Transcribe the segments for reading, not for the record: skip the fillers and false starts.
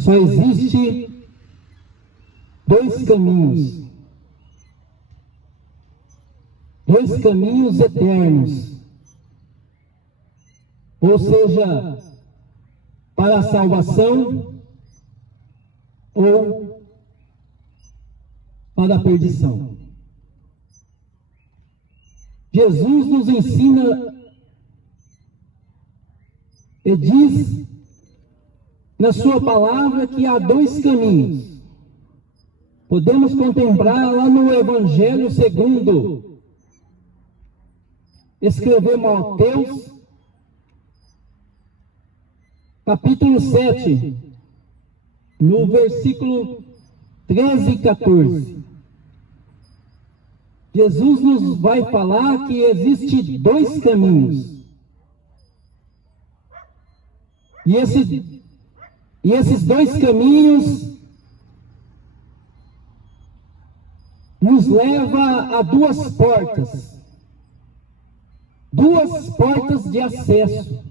só existe dois caminhos eternos, ou seja, para a salvação ou para a perdição. Jesus nos ensina e diz na sua palavra que há dois caminhos. Podemos contemplar lá no Evangelho segundo escreveu Mateus, capítulo 7, no versículo 13 e 14. Jesus nos vai falar que existe dois caminhos. E esses dois caminhos nos leva a duas portas de acesso.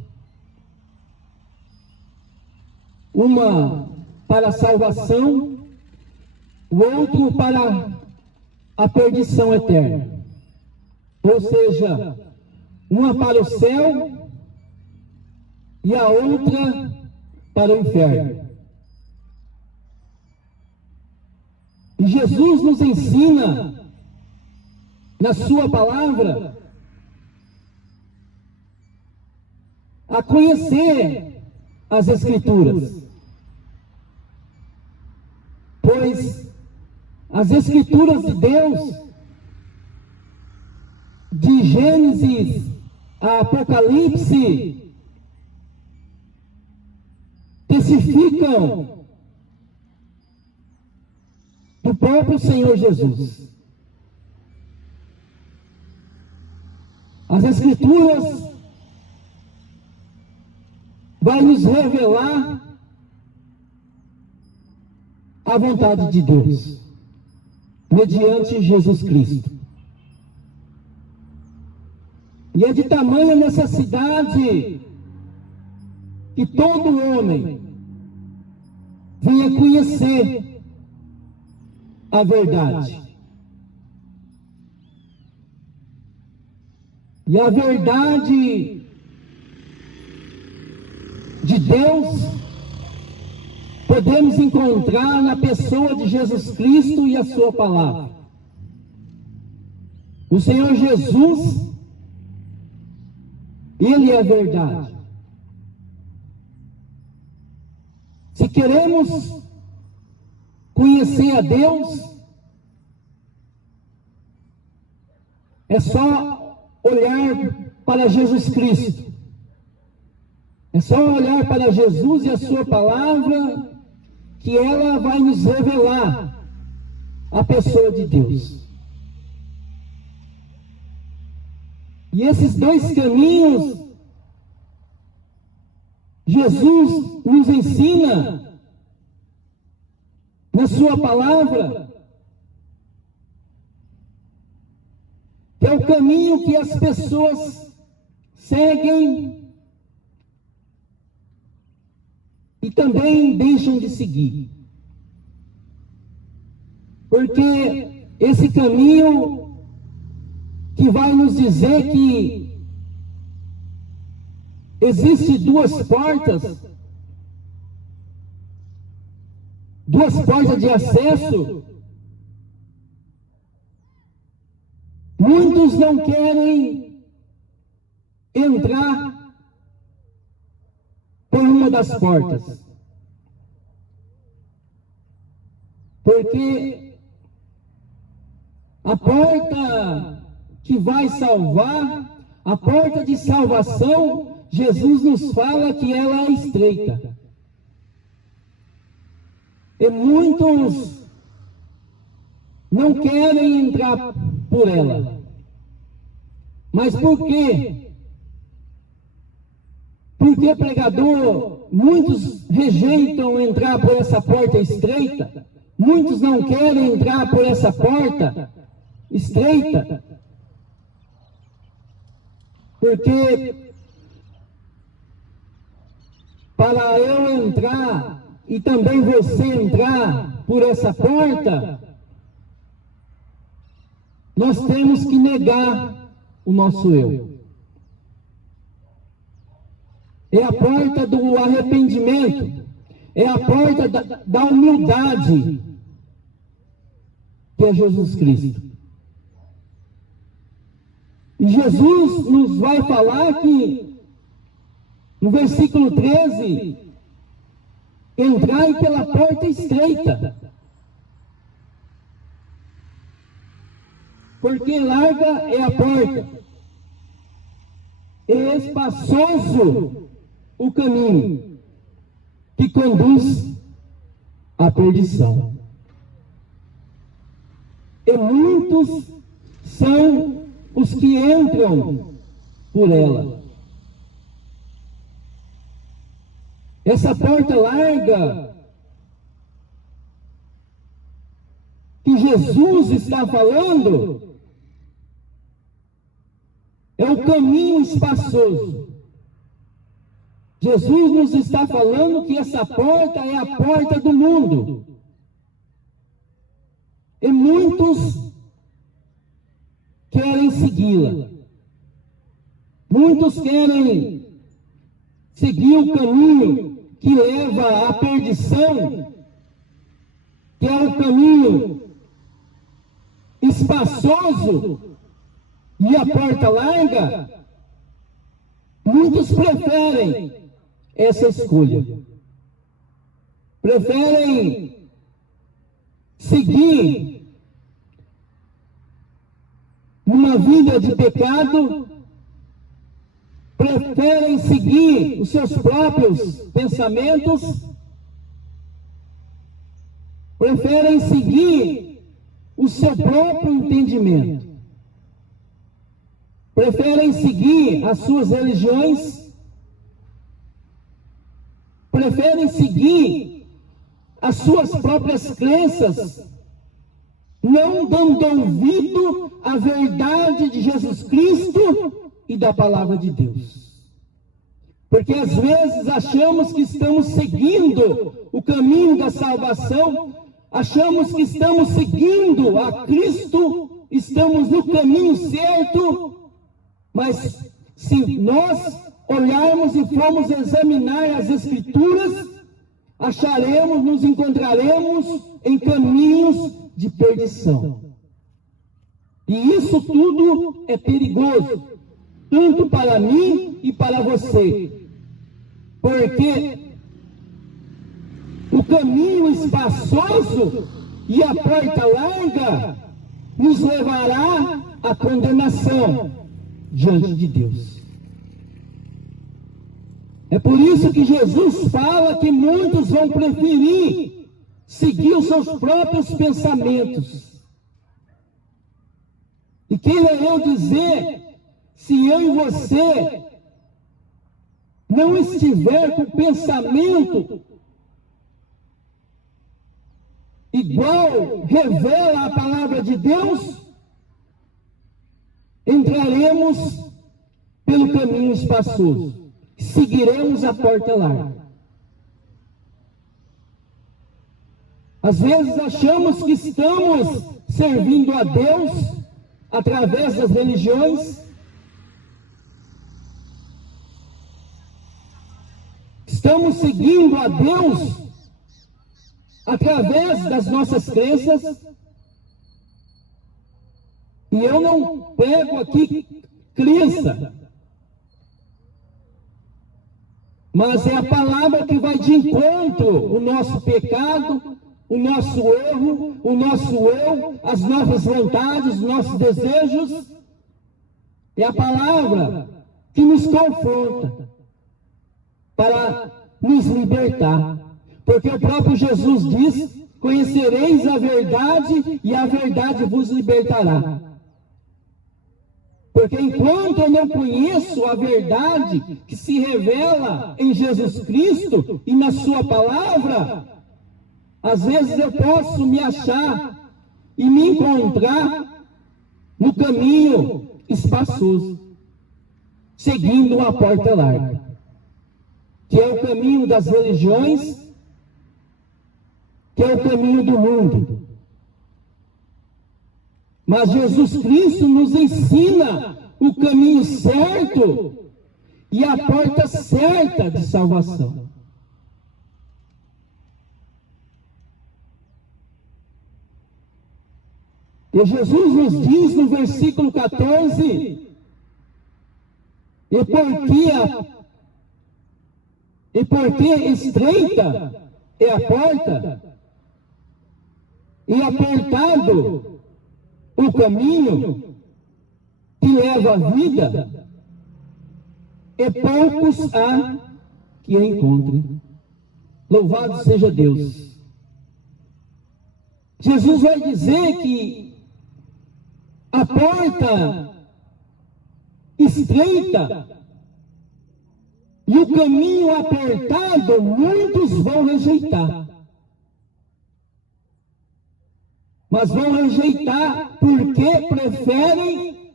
Uma para a salvação, o outro para a perdição eterna. Ou seja, uma para o céu e a outra para o inferno. E Jesus nos ensina, na sua palavra, a conhecer as Escrituras. Pois as Escrituras de Deus, de Gênesis a Apocalipse, testificam do próprio Senhor Jesus. As Escrituras vai nos revelar a vontade de Deus, mediante Jesus Cristo. E é de tamanha necessidade que todo homem venha conhecer a verdade. E a verdade de Deus podemos encontrar na pessoa de Jesus Cristo e a sua palavra. O Senhor Jesus, Ele é a verdade. Se queremos conhecer a Deus, é só olhar para Jesus Cristo. É só olhar para Jesus e a sua palavra, que ela vai nos revelar a pessoa de Deus. E esses dois caminhos, Jesus nos ensina na sua palavra, que é o caminho que as pessoas seguem e também deixam de seguir. Porque esse caminho que vai nos dizer que existe duas portas de acesso, muitos não querem entrar por uma das portas, porque a porta que vai salvar, a porta de salvação, Jesus nos fala que ela é estreita. E muitos não querem entrar por ela. Mas por quê? Porque, pregador, muitos rejeitam entrar por essa porta estreita, muitos não querem entrar por essa porta estreita, porque para eu entrar e também você entrar por essa porta, nós temos que negar o nosso eu. É a porta do arrependimento, é a porta da humildade, que é Jesus Cristo. E Jesus nos vai falar que, no versículo 13, entrai pela porta estreita, porque larga é a porta, é espaçoso o caminho que conduz à perdição. E muitos são os que entram por ela. Essa porta larga que Jesus está falando é o caminho espaçoso. Jesus nos está falando que essa porta é a porta do mundo. E muitos querem segui-la. Muitos querem seguir o caminho que leva à perdição, que é o caminho espaçoso e a porta larga. Muitos preferem essa escolha. Preferem seguir uma vida de pecado, preferem seguir os seus próprios pensamentos, preferem seguir o seu próprio entendimento, preferem seguir as suas religiões, preferem seguir as suas próprias crenças, não dando ouvido à verdade de Jesus Cristo e da palavra de Deus. Porque às vezes achamos que estamos seguindo o caminho da salvação, achamos que estamos seguindo a Cristo, estamos no caminho certo, mas se nós olharmos e formos examinar as Escrituras, acharemos, nos encontraremos em caminhos de perdição. E isso tudo é perigoso, tanto para mim e para você, porque o caminho espaçoso e a porta larga nos levará à condenação diante de Deus. É por isso que Jesus fala que muitos vão preferir seguir os seus próprios pensamentos. E quem é eu dizer, se eu e você não estiver com pensamento igual revela a palavra de Deus, entraremos pelo caminho espaçoso, seguiremos a porta larga. Às vezes achamos que estamos servindo a Deus através das religiões, estamos seguindo a Deus através das nossas crenças, e eu não pego aqui crença, mas é a palavra que vai de encontro o nosso pecado, o nosso erro, o nosso eu, as nossas vontades, os nossos desejos. É a palavra que nos confronta para nos libertar. Porque o próprio Jesus diz: conhecereis a verdade e a verdade vos libertará. Porque enquanto eu não conheço a verdade que se revela em Jesus Cristo e na sua palavra, às vezes eu posso me achar e me encontrar no caminho espaçoso, seguindo a porta larga, que é o caminho das religiões, que é o caminho do mundo. Mas Jesus Cristo nos ensina o caminho certo e a porta certa de salvação. E Jesus nos diz no versículo 14, e porque estreita é a porta, e apertado o caminho que leva à vida, e poucos há que a encontrem. Louvado seja Deus. Jesus vai dizer que a porta estreita e o caminho apertado, muitos vão rejeitar. Mas vão rejeitar porque preferem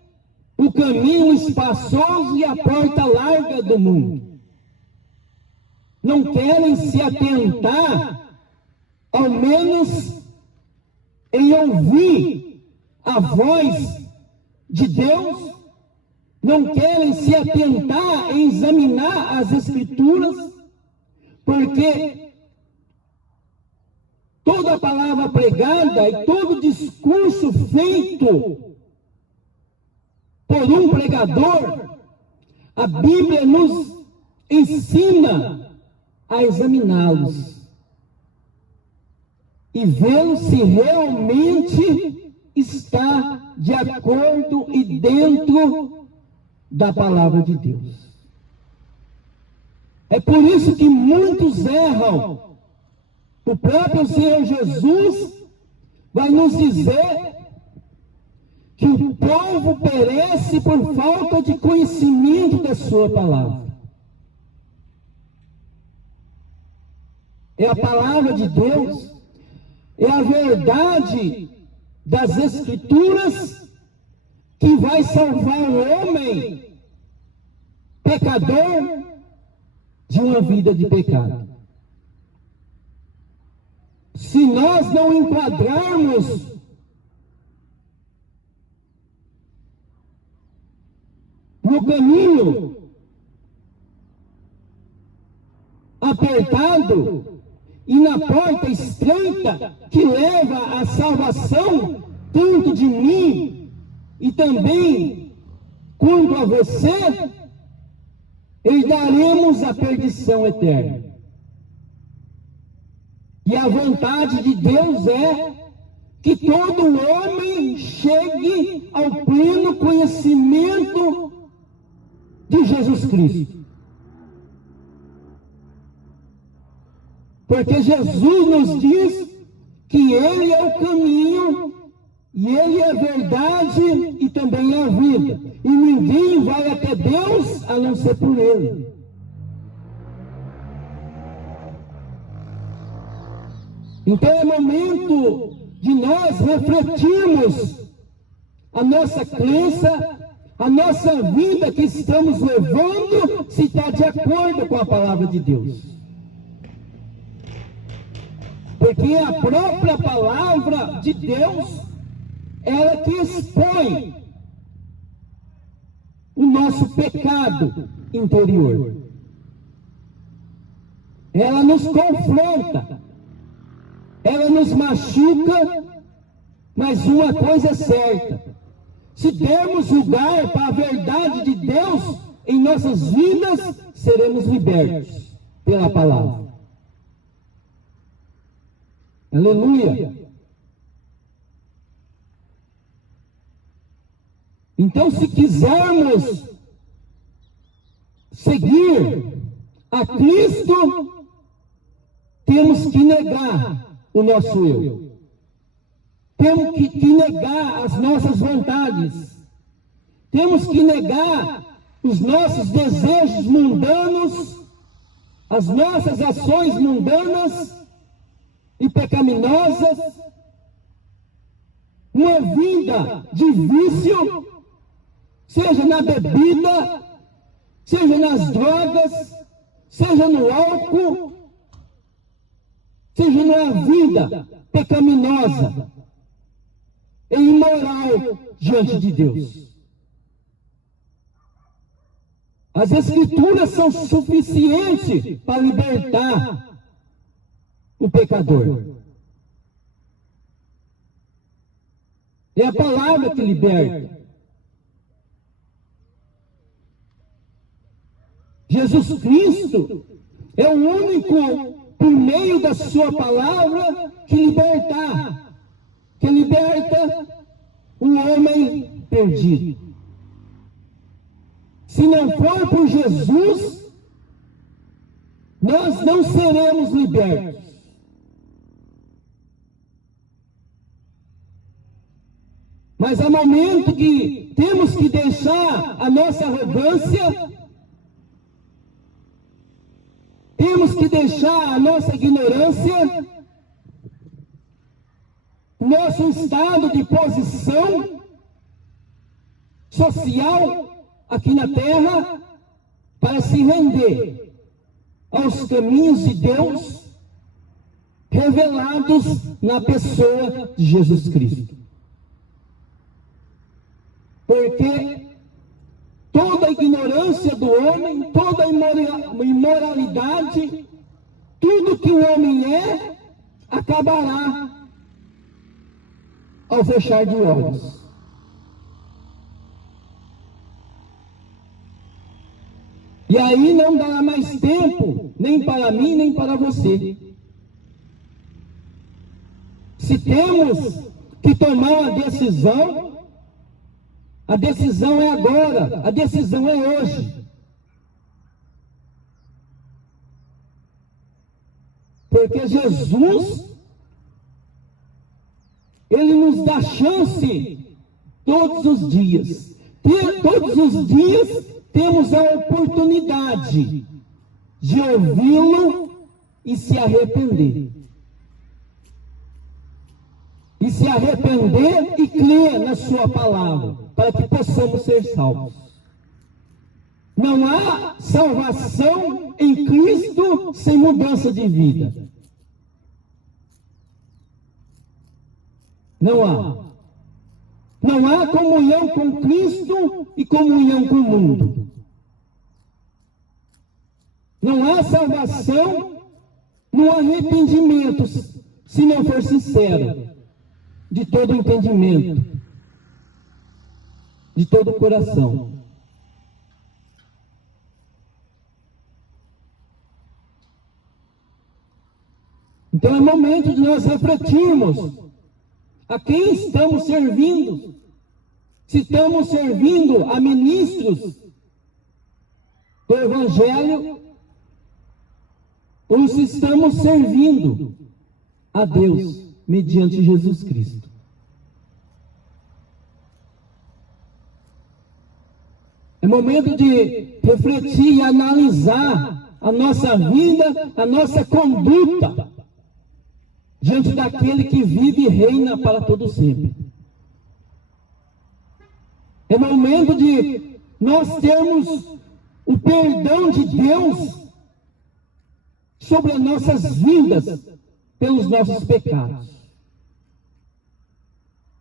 o caminho espaçoso e a porta larga do mundo. Não querem se atentar, ao menos, em ouvir a voz de Deus, não querem se atentar em examinar as Escrituras, porque toda palavra pregada e todo discurso feito por um pregador, a Bíblia nos ensina a examiná-los e vê-los se realmente está de acordo e dentro da palavra de Deus. É por isso que muitos erram. O próprio Senhor Jesus vai nos dizer que o povo perece por falta de conhecimento da sua palavra. É a palavra de Deus, é a verdade das Escrituras que vai salvar o homem pecador de uma vida de pecado. Se nós não enquadrarmos no caminho apertado e na porta estreita que leva à salvação, tanto de mim e também quanto a você, herdaremos a perdição eterna. E a vontade de Deus é que todo homem chegue ao pleno conhecimento de Jesus Cristo. Porque Jesus nos diz que Ele é o caminho, e Ele é a verdade e também é a vida. E ninguém vai até Deus a não ser por Ele. Então é momento de nós refletirmos a nossa crença, a nossa vida que estamos levando, se está de acordo com a palavra de Deus. Porque a própria palavra de Deus, ela que expõe o nosso pecado interior. Ela nos confronta, ela nos machuca, mas uma coisa é certa: se dermos lugar para a verdade de Deus em nossas vidas, seremos libertos pela palavra. Aleluia! Então, se quisermos seguir a Cristo, temos que negar o nosso eu. Temos que negar as nossas vontades. Temos que negar os nossos desejos mundanos, as nossas ações mundanas e pecaminosas, uma vida de vício, seja na bebida, seja nas drogas, seja no álcool, seja numa vida pecaminosa e imoral diante de Deus. As Escrituras são suficientes para libertar o pecador. É a palavra que liberta. Jesus Cristo é o único, por meio da sua palavra, que liberta o homem perdido. Se não for por Jesus, nós não seremos libertos. Mas há momento que temos que deixar a nossa arrogância, temos que deixar a nossa ignorância, nosso estado de posição social aqui na terra, para se render aos caminhos de Deus revelados na pessoa de Jesus Cristo. Porque toda a ignorância do homem, toda a imoralidade, tudo que o homem é, acabará ao fechar de olhos. E aí não dará mais tempo, nem para mim, nem para você. Se temos que tomar uma decisão, a decisão é agora, a decisão é hoje. Porque Jesus, Ele nos dá chance todos os dias. Todos os dias temos a oportunidade de ouvi-lo e se arrepender. E se arrepender e crer na sua palavra, para que possamos ser salvos. Não há salvação em Cristo sem mudança de vida. Não há. Não há comunhão com Cristo e comunhão com o mundo. Não há salvação no arrependimento, se não for sincero, de todo o entendimento, de todo o coração. Então é momento de nós refletirmos a quem estamos servindo. Se estamos servindo a ministros do Evangelho, ou se estamos servindo a Deus mediante Jesus Cristo. É momento de refletir e analisar a nossa vida, a nossa conduta diante daquele que vive e reina para todo sempre. É momento de nós termos o perdão de Deus sobre as nossas vidas pelos nossos pecados.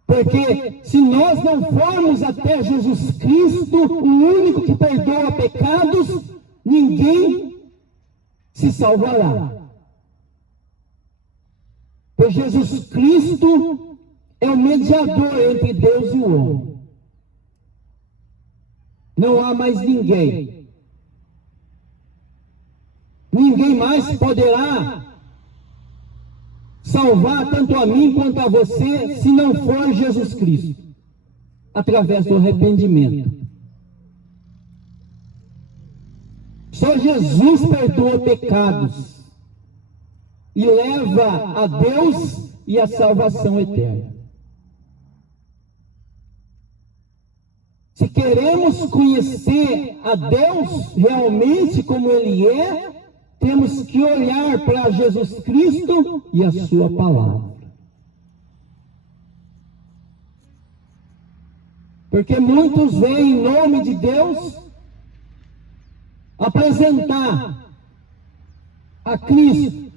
Porque se nós não formos até Jesus Cristo, o único que perdoa pecados, ninguém se salvará. Pois Jesus Cristo é o mediador entre Deus e o homem. Não há mais ninguém. Ninguém mais poderá salvar tanto a mim quanto a você, se não for Jesus Cristo, através do arrependimento. Só Jesus perdoa pecados e leva a Deus e a salvação eterna. Se queremos conhecer a Deus realmente como Ele é, temos que olhar para Jesus Cristo e a sua palavra. Porque muitos vêm em nome de Deus apresentar a Cristo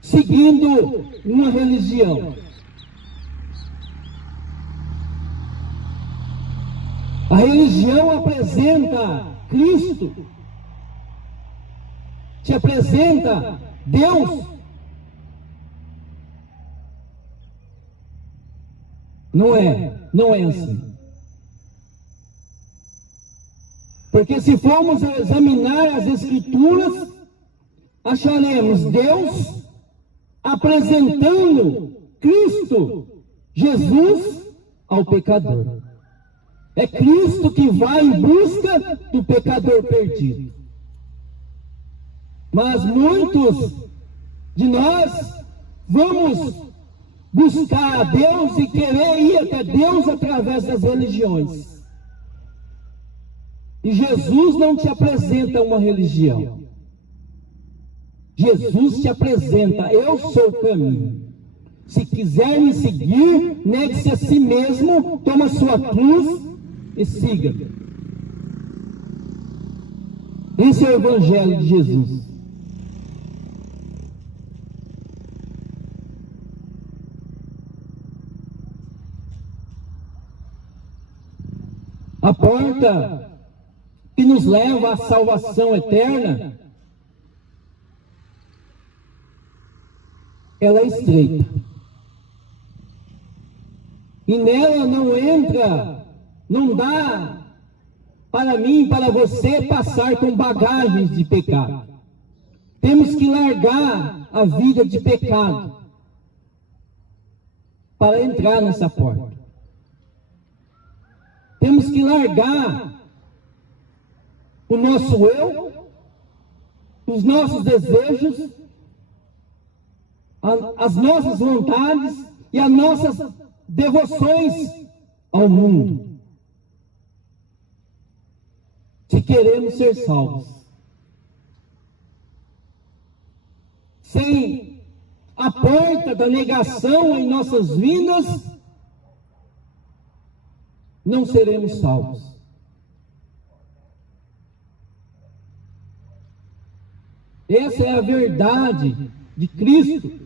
seguindo uma religião. A religião apresenta Cristo, te apresenta Deus. Não é assim. Porque se formos examinar as Escrituras, acharemos Deus apresentando Cristo, Jesus, ao pecador. É Cristo que vai em busca do pecador perdido. Mas muitos de nós vamos buscar a Deus e querer ir até Deus através das religiões. E Jesus não te apresenta uma religião. Jesus te apresenta: eu sou o caminho. Se quiser me seguir, negue-se a si mesmo, toma sua cruz e siga. Esse é o Evangelho de Jesus. A porta que nos leva à salvação eterna, ela é estreita. E nela não entra, não dá para mim e para você passar com bagagens de pecado. Temos que largar a vida de pecado para entrar nessa porta. Temos que largar o nosso eu, os nossos desejos, as nossas vontades e as nossas devoções ao mundo, se queremos ser salvos. Sem a porta da negação em nossas vidas, não seremos salvos. Essa é a verdade de Cristo.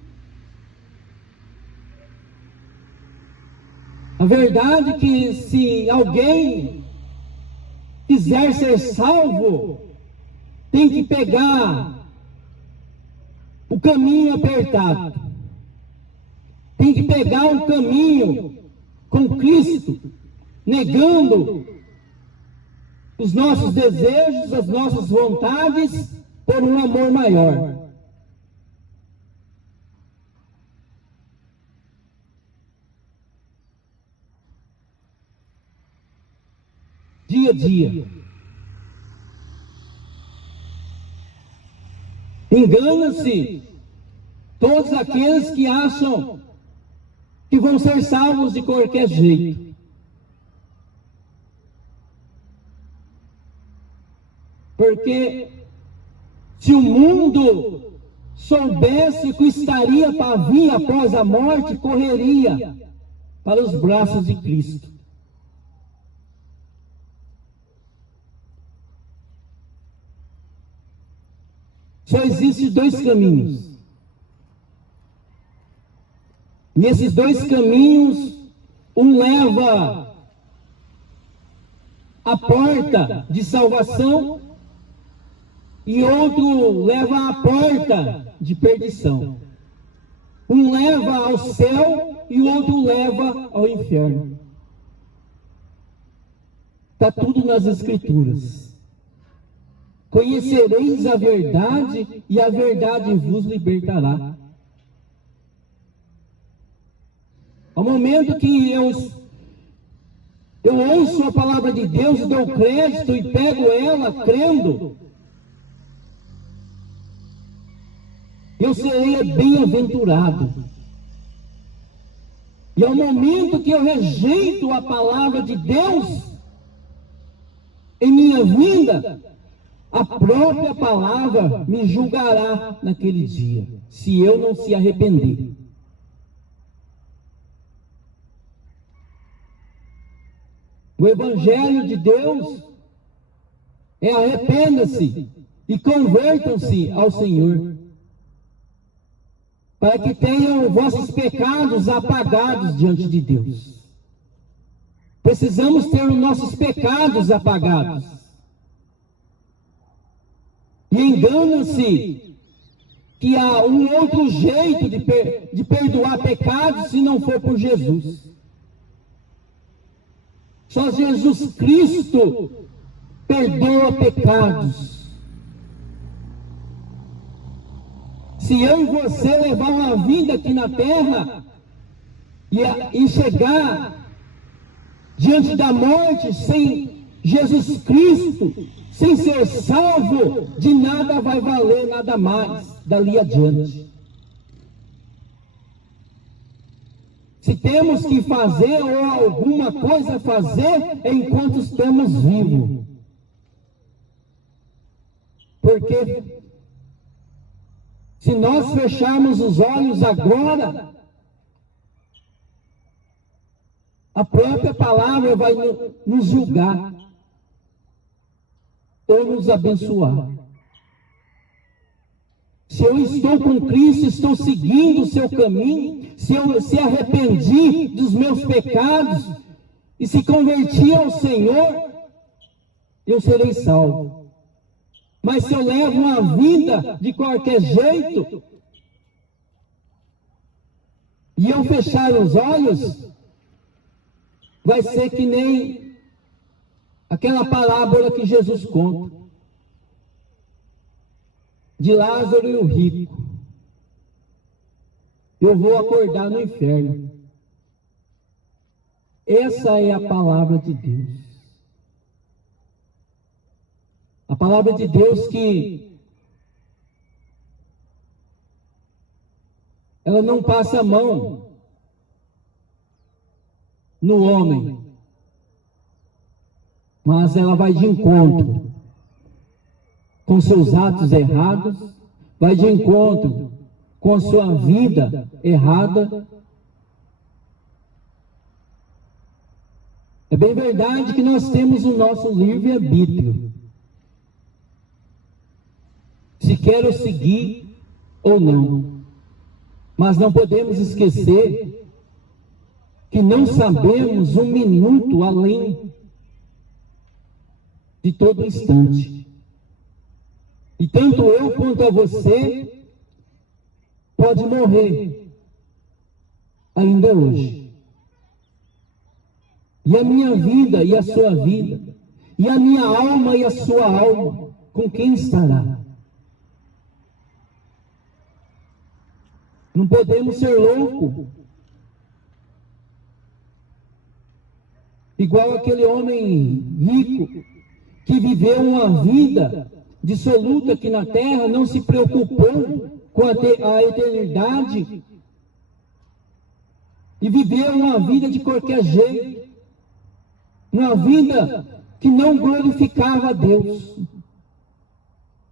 A verdade é que se alguém quiser ser salvo, tem que pegar o caminho apertado. Tem que pegar um caminho com Cristo, negando os nossos desejos, as nossas vontades, por um amor maior. Dia a dia. Engana-se todos aqueles que acham que vão ser salvos de qualquer jeito. Porque se o mundo soubesse que estaria para vir após a morte, correria para os braços de Cristo. Só existem dois caminhos. E esses dois caminhos, um leva à porta de salvação e outro leva à porta de perdição. Um leva ao céu e o outro leva ao inferno. Está tudo nas Escrituras. Conhecereis a verdade e a verdade vos libertará. Ao momento que eu ouço a palavra de Deus e dou crédito e pego ela crendo, eu serei bem-aventurado. E ao momento que eu rejeito a palavra de Deus em minha vida, a própria palavra me julgará naquele dia, se eu não se arrepender. O Evangelho de Deus é: arrependa-se e convertam-se ao Senhor. para que tenham vossos pecados apagados diante de Deus. Precisamos ter os nossos pecados apagados. E engana-se que há um outro jeito de perdoar pecados se não for por Jesus. Só Jesus Cristo perdoa pecados. Se eu e você levar uma vida aqui na terra e chegar diante da morte sem Jesus Cristo, sem ser salvo, de nada vai valer nada mais dali adiante. Se temos que fazer ou alguma coisa a fazer, é enquanto estamos vivos. Porque se nós fecharmos os olhos agora, a própria palavra vai nos julgar ou nos abençoar. Se eu estou com Cristo, estou seguindo o seu caminho, se eu se arrependi dos meus pecados e se converti ao Senhor, eu serei salvo. Mas se eu levo uma vida de qualquer jeito e eu fechar os olhos, vai ser que nem aquela parábola que Jesus conta de Lázaro e o rico. Eu vou acordar no inferno. Essa é a palavra de Deus. A palavra de Deus que ela não passa a mão no homem, mas ela vai de encontro com seus atos errados, vai de encontro com a sua vida errada. É bem verdade que nós temos o nosso livre-arbítrio. Se quero seguir ou não. Mas não podemos esquecer que não sabemos um minuto além de todo instante. E tanto eu quanto a você pode morrer ainda hoje. E a minha vida e a sua vida, e a minha alma e a sua alma, com quem estará? Não podemos ser loucos. Igual aquele homem rico que viveu uma vida dissoluta aqui na terra, não se preocupou com a eternidade e viveu uma vida de qualquer jeito, uma vida que não glorificava a Deus,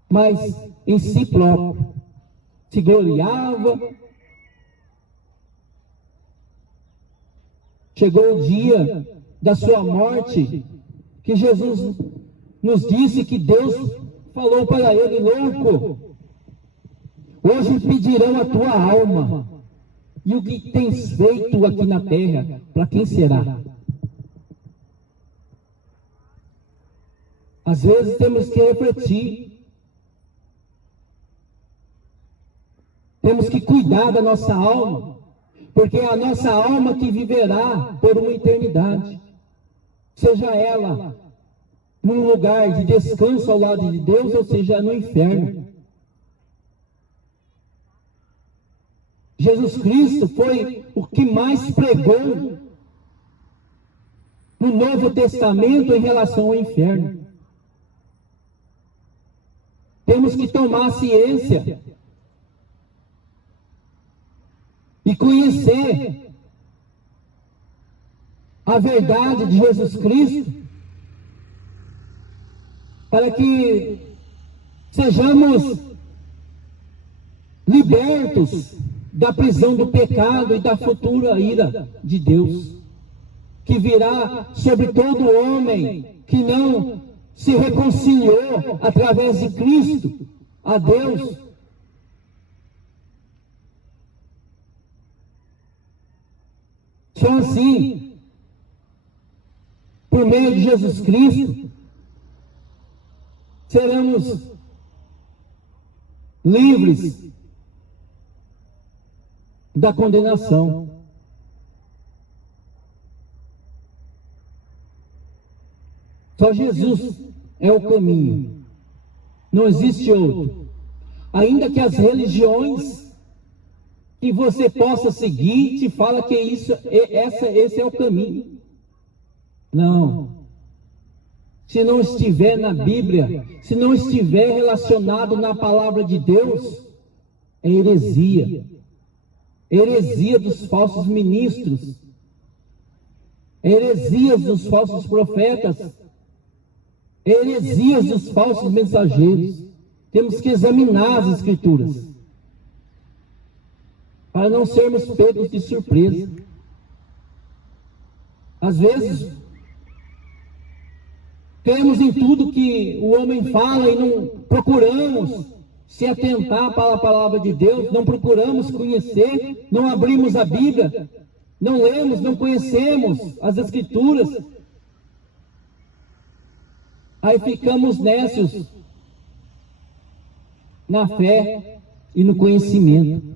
mas em si próprio se gloriava. Chegou o dia da sua morte, que Jesus nos disse que Deus falou para ele: louco, hoje pedirão a tua alma, e o que tens feito aqui na terra, para quem será? Às vezes temos que refletir, temos que cuidar da nossa alma, porque é a nossa alma que viverá por uma eternidade, seja ela num lugar de descanso ao lado de Deus, ou seja, no inferno. Jesus Cristo foi o que mais pregou no Novo Testamento em relação ao inferno. Temos que tomar ciência e conhecer a verdade de Jesus Cristo, para que sejamos libertos da prisão do pecado e da futura ira de Deus, que virá sobre todo homem que não se reconciliou através de Cristo a Deus. Só assim, por meio de Jesus Cristo, seremos livres da condenação. Só Jesus é o caminho, não existe outro. Ainda que as religiões que você possa seguir te fala que esse é o caminho. Não. Se não estiver na Bíblia, se não estiver relacionado na palavra de Deus, é heresia. Heresia dos falsos ministros, heresias dos falsos profetas, heresias dos falsos mensageiros. Temos que examinar as Escrituras, para não sermos pegos de surpresa. Às vezes, cremos em tudo que o homem fala e não procuramos se atentar para a palavra de Deus, não procuramos conhecer, não abrimos a Bíblia, não lemos, não conhecemos as Escrituras. Aí ficamos nécios na fé e no conhecimento.